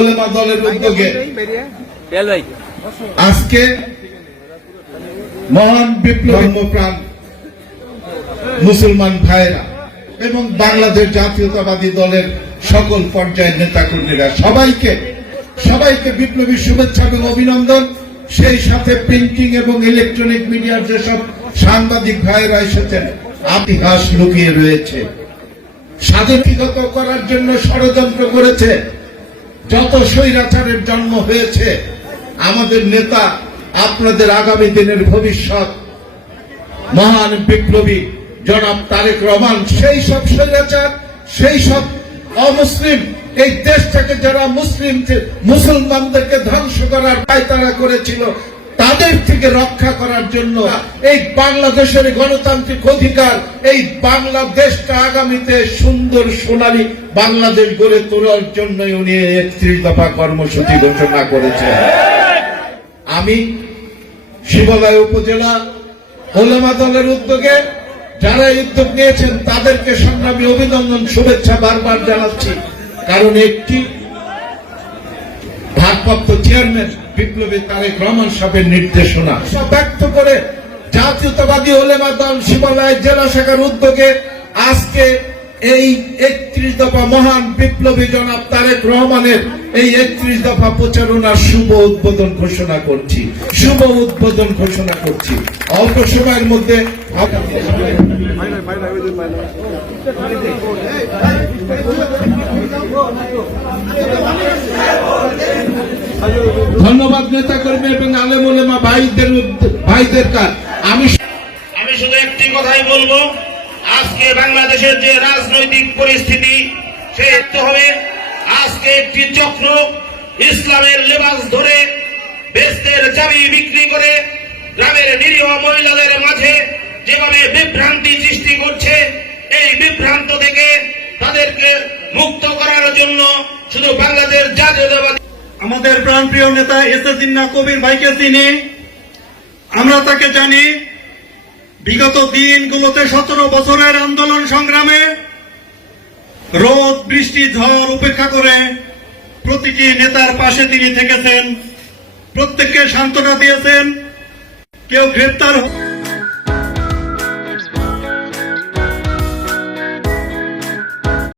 ওলেমা দলের উদ্যোগে। আজকে মহান বিপ্লব প্রাণ মুসলমান ভাইরা এবং বাংলাদেশ জাতীয়তাবাদী দলের সকল পর্যায়ের নেতাকর্মীরা সবাইকে সবাইকে বিপ্লবী শুভেচ্ছা এবং অভিনন্দন। সেই সাথে প্রিন্টিং এবং ইলেকট্রনিক মিডিয়ার যেসব সাংবাদিক ভাইরা এসেছেন ইতিহাস লুকিয়ে রয়েছে। স্বাধীনগত করার জন্য ষড়যন্ত্র করেছে। যত স্বৈরাচারের জন্ম হয়েছে, আমাদের নেতা আপনাদের আগামী দিনের ভবিষ্যৎ। মহান বিপ্লবী জনাব তারেক রহমান, সেই সব স্বৈরাচার, সেই সব অমুসলিম, এই দেশ থেকে যারা মুসলিম, মুসলমানদেরকে ধ্বংস করার পায়তারা করেছিল তাদের থেকে রক্ষা করার জন্য এই বাংলাদেশের গণতান্ত্রিক অধিকার, এই বাংলাদেশটা আগামীতে সুন্দর সোনালী বাংলাদেশ গড়ে তোলার জন্য উনি একত্রিশ দফা কর্মসূচি ঘোষণা করেছেন। আমি শিবালয় উপজেলা ওলামা দলের উদ্যোগে যারা উদ্যোগ নিয়েছেন তাদেরকে সংগ্রামী অভিনন্দন, শুভেচ্ছা বারবার জানাচ্ছি। কারণ একটি ভারপ্রাপ্ত চেয়ারম্যান বিপ্লবী তারেক রহমান সাহেবের নির্দেশনা। ব্যক্ত করে জাতীয়তাবাদী ওলেমা দল শিবালয় জেলা শাখার উদ্যোগে আজকে এই একত্রিশ দফা মহান বিপ্লবী জনাব তারেক রহমানের এই একত্রিশ দফা প্রচারণার শুভ উদ্বোধন ঘোষণা করছি। শুভ উদ্বোধন ঘোষণা করছি। অল্প সময়ের মধ্যে নেতা কর্মী এবং আলেম ভাইদের ভাইদের কাজ। আমি আমি শুধু একটি কথাই বলব, আজকে বাংলাদেশের যে রাজনৈতিক পরিস্থিতি, সে দেখতে হবে। আজকে একটি চক্র ইসলামের লেবাস ধরে বেস্তের চাবি বিক্রি করে গ্রামের নিরীহ মহিলাদের মাঝে যেভাবে বিভ্রান্তি সৃষ্টি করছে, এই বিভ্রান্ত থেকে তাদেরকে মুক্ত করার জন্য শুধু বাংলাদেশ জাতীয়তাবাদী আমাদের প্রাণপ্রিয় নেতা এস এস জিন্না কবির ভাইকে চিনি। আমরা তাকে জানি, বিগত দিনগুলোতে সতেরো বছরের আন্দোলন সংগ্রামে রোদ, বৃষ্টি, ঝড় উপেক্ষা করে প্রতিটি নেতার পাশে তিনি থেকেছেন। প্রত্যেককে সান্ত্বনা দিয়েছেন, কেউ গ্রেপ্তার